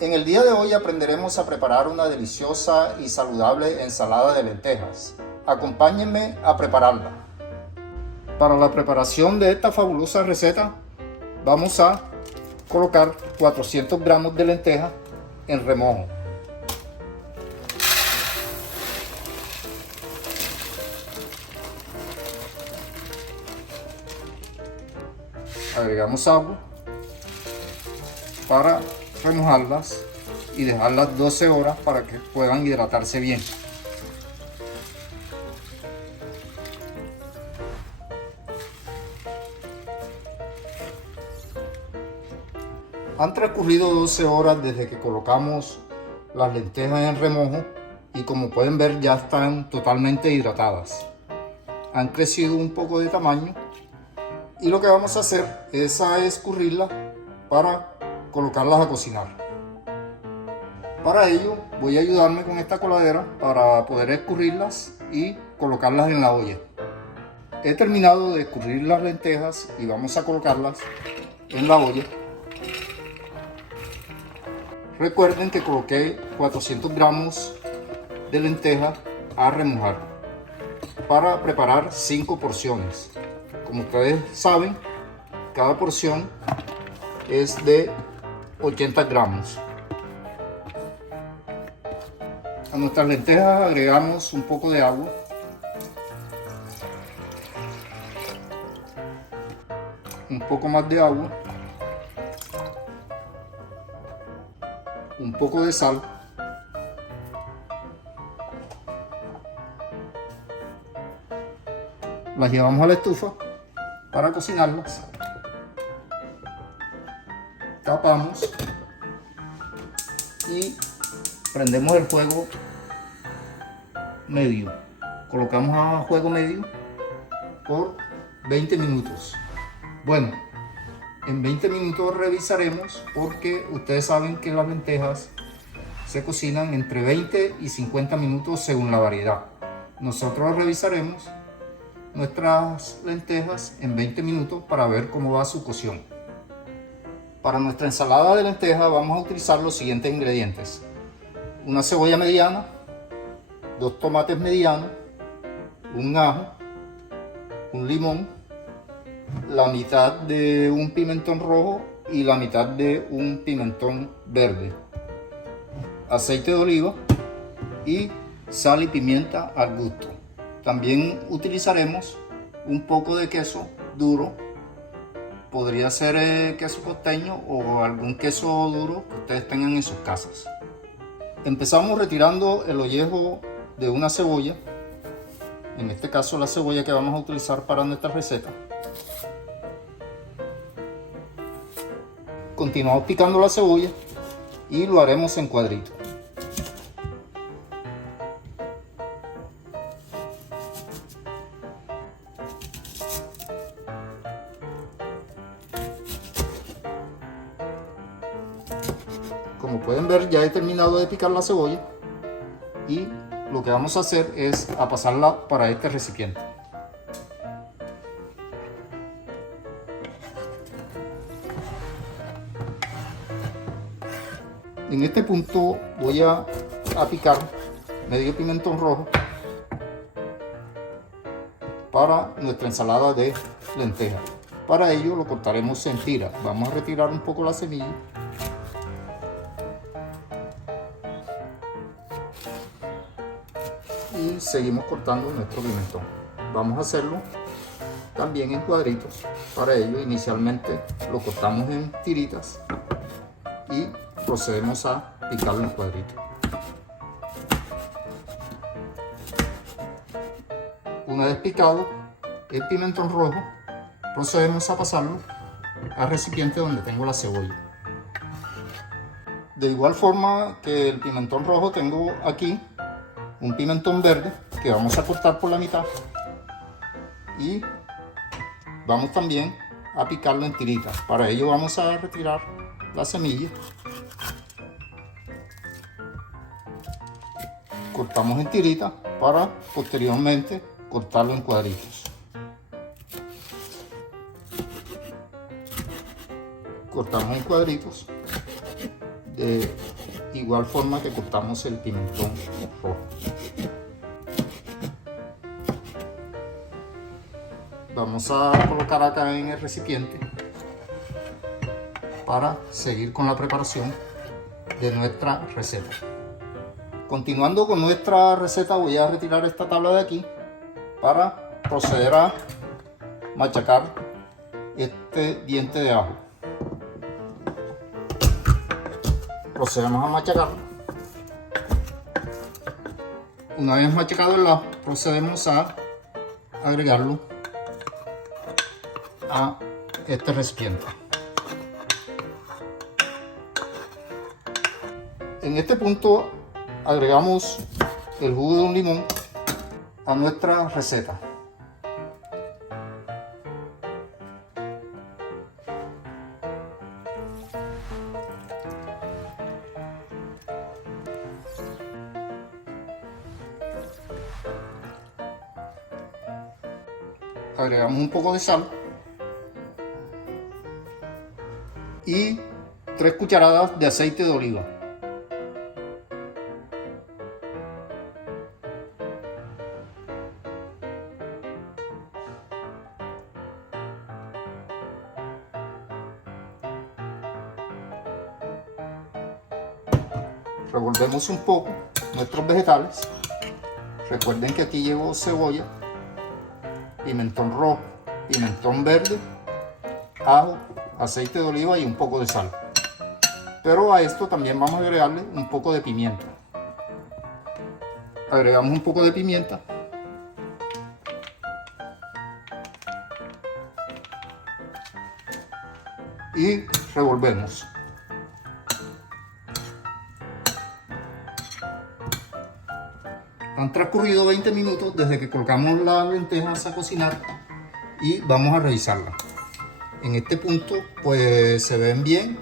En el día de hoy aprenderemos a preparar una deliciosa y saludable ensalada de lentejas. Acompáñenme a prepararla. Para la preparación de esta fabulosa receta vamos a colocar 400 gramos de lentejas en remojo. Agregamos agua para remojarlas y dejarlas 12 horas para que puedan hidratarse bien. Han transcurrido 12 horas desde que colocamos las lentejas en remojo y como pueden ver ya están totalmente hidratadas. Han crecido un poco de tamaño y lo que vamos a hacer es a escurrirlas para colocarlas a cocinar. Para ello voy a ayudarme con esta coladera para poder escurrirlas y colocarlas en la olla. He terminado de escurrir las lentejas y vamos a colocarlas en la olla. Recuerden que coloqué 400 gramos de lentejas a remojar para preparar 5 porciones. Como ustedes saben, cada porción es de 80 gramos. A nuestras lentejas agregamos un poco de agua. Un poco más de agua. Un poco de sal. Las llevamos a la estufa para cocinarlas. Tapamos y prendemos el fuego medio. Colocamos a fuego medio por 20 minutos. Bueno, en 20 minutos revisaremos porque ustedes saben que las lentejas se cocinan entre 20 y 50 minutos según la variedad. Nosotros revisaremos nuestras lentejas en 20 minutos para ver cómo va su cocción. Para nuestra ensalada de lentejas vamos a utilizar los siguientes ingredientes: una cebolla mediana, 2 tomates medianos, un ajo, un limón, la mitad de un pimentón rojo y la mitad de un pimentón verde, aceite de oliva y sal y pimienta al gusto. También utilizaremos un poco de queso duro, podría ser queso costeño o algún queso duro que ustedes tengan en sus casas. Empezamos retirando el ollejo de una cebolla, en este caso la cebolla que vamos a utilizar para nuestra receta. Continuamos picando la cebolla y lo haremos en cuadritos. Como pueden ver, ya he terminado de picar la cebolla y lo que vamos a hacer es a pasarla para este recipiente. En este punto voy a picar medio pimentón rojo para nuestra ensalada de lentejas. Para ello lo cortaremos en tiras. Vamos a retirar un poco la semilla y seguimos cortando nuestro pimentón. Vamos a hacerlo también en cuadritos. Para ello inicialmente lo cortamos en tiritas y procedemos a picarlo en cuadritos. Una vez picado el pimentón rojo, procedemos a pasarlo al recipiente donde tengo la cebolla. De igual forma que el pimentón rojo, tengo aquí un pimentón verde que vamos a cortar por la mitad y vamos también a picarlo en tiritas. Para ello vamos a retirar la semilla, cortamos en tiritas para posteriormente cortarlo en cuadritos. Cortamos en cuadritos de igual forma que cortamos el pimentón rojo. Vamos a colocar acá en el recipiente para seguir con la preparación de nuestra receta. Continuando con nuestra receta, voy a retirar esta tabla de aquí para proceder a machacar este diente de ajo. Procedemos a machacarlo. Una vez machacado el ajo, procedemos a agregarlo a este recipiente. En este punto agregamos el jugo de un limón a nuestra receta. Agregamos un poco de sal y 3 cucharadas de aceite de oliva. Revolvemos un poco nuestros vegetales. Recuerden que aquí llevo cebolla, pimentón rojo, pimentón verde, ajo, aceite de oliva y un poco de sal. Pero a esto también vamos a agregarle un poco de pimienta. Agregamos un poco de pimienta. Y revolvemos. Han transcurrido 20 minutos desde que colocamos las lentejas a cocinar y vamos a revisarlas. En este punto pues se ven bien,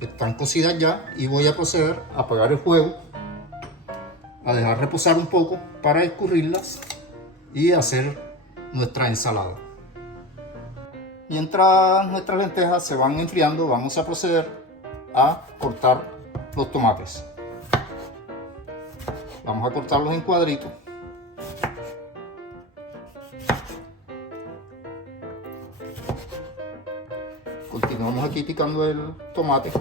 están cocidas ya y voy a proceder a apagar el fuego, a dejar reposar un poco para escurrirlas y hacer nuestra ensalada. Mientras nuestras lentejas se van enfriando, vamos a proceder a cortar los tomates. Vamos a cortarlos en cuadritos. Continuamos aquí picando el tomate.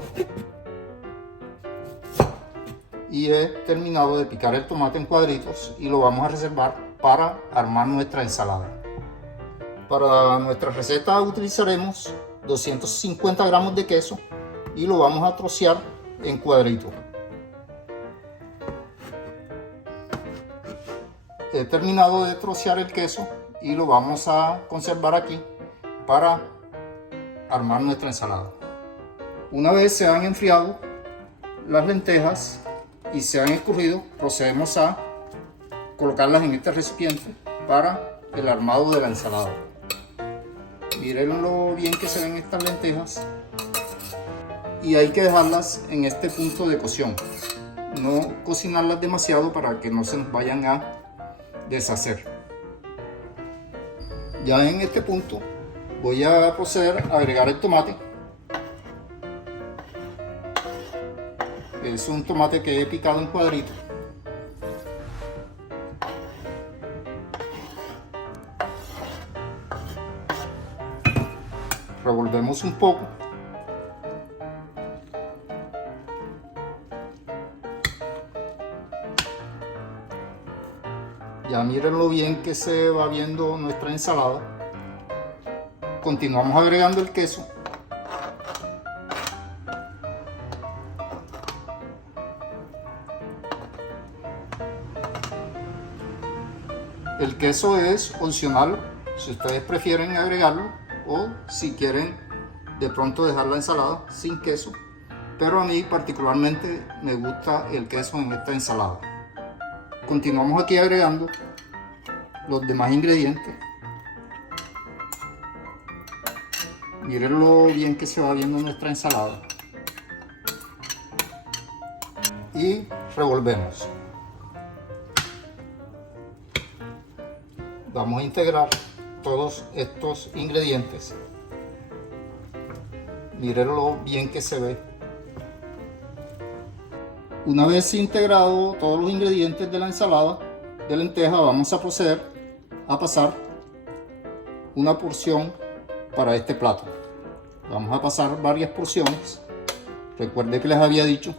Y he terminado de picar el tomate en cuadritos y lo vamos a reservar para armar nuestra ensalada. Para nuestra receta utilizaremos 250 gramos de queso y lo vamos a trocear en cuadritos. He terminado de trocear el queso y lo vamos a conservar aquí para armar nuestra ensalada. Una vez se han enfriado las lentejas y se han escurrido, procedemos a colocarlas en este recipiente para el armado de la ensalada. Miren lo bien que se ven estas lentejas y hay que dejarlas en este punto de cocción, no cocinarlas demasiado para que no se nos vayan a deshacer. Ya en este punto voy a proceder a agregar el tomate. Es un tomate que he picado en cuadritos. Revolvemos un poco. Ya miren lo bien que se va viendo nuestra ensalada. Continuamos agregando el queso. El queso es opcional, si ustedes prefieren agregarlo o si quieren de pronto dejar la ensalada sin queso, pero a mí particularmente me gusta el queso en esta ensalada. Continuamos aquí agregando los demás ingredientes. Miren lo bien que se va viendo nuestra ensalada. Y revolvemos. Vamos a integrar todos estos ingredientes. Miren lo bien que se ve. Una vez integrado todos los ingredientes de la ensalada de lenteja, vamos a proceder a pasar una porción para este plato. Vamos a pasar varias porciones. Recuerde que les había dicho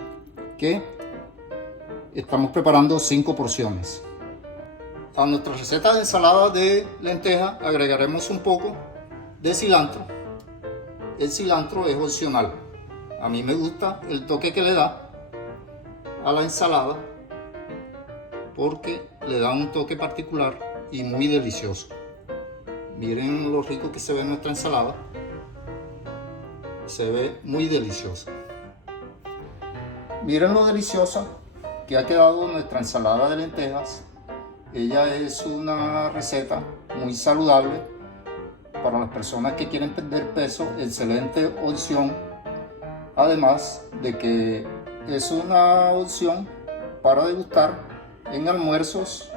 que estamos preparando 5 porciones. A nuestra receta de ensalada de lenteja agregaremos un poco de cilantro. El cilantro es opcional. A mí me gusta el toque que le da a la ensalada porque le da un toque particular y muy delicioso. Miren lo rico que se ve nuestra ensalada. Se ve muy deliciosa. Miren lo deliciosa que ha quedado nuestra ensalada de lentejas. Ella es una receta muy saludable para las personas que quieren perder peso. Excelente opción. Además de que es una opción para degustar en almuerzos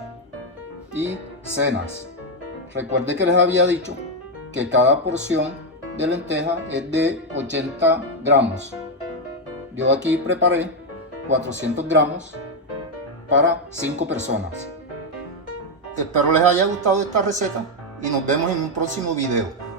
y cenas. Recuerde que les había dicho que cada porción de lenteja es de 80 gramos. Yo aquí preparé 400 gramos para 5 personas. Espero les haya gustado esta receta y nos vemos en un próximo video.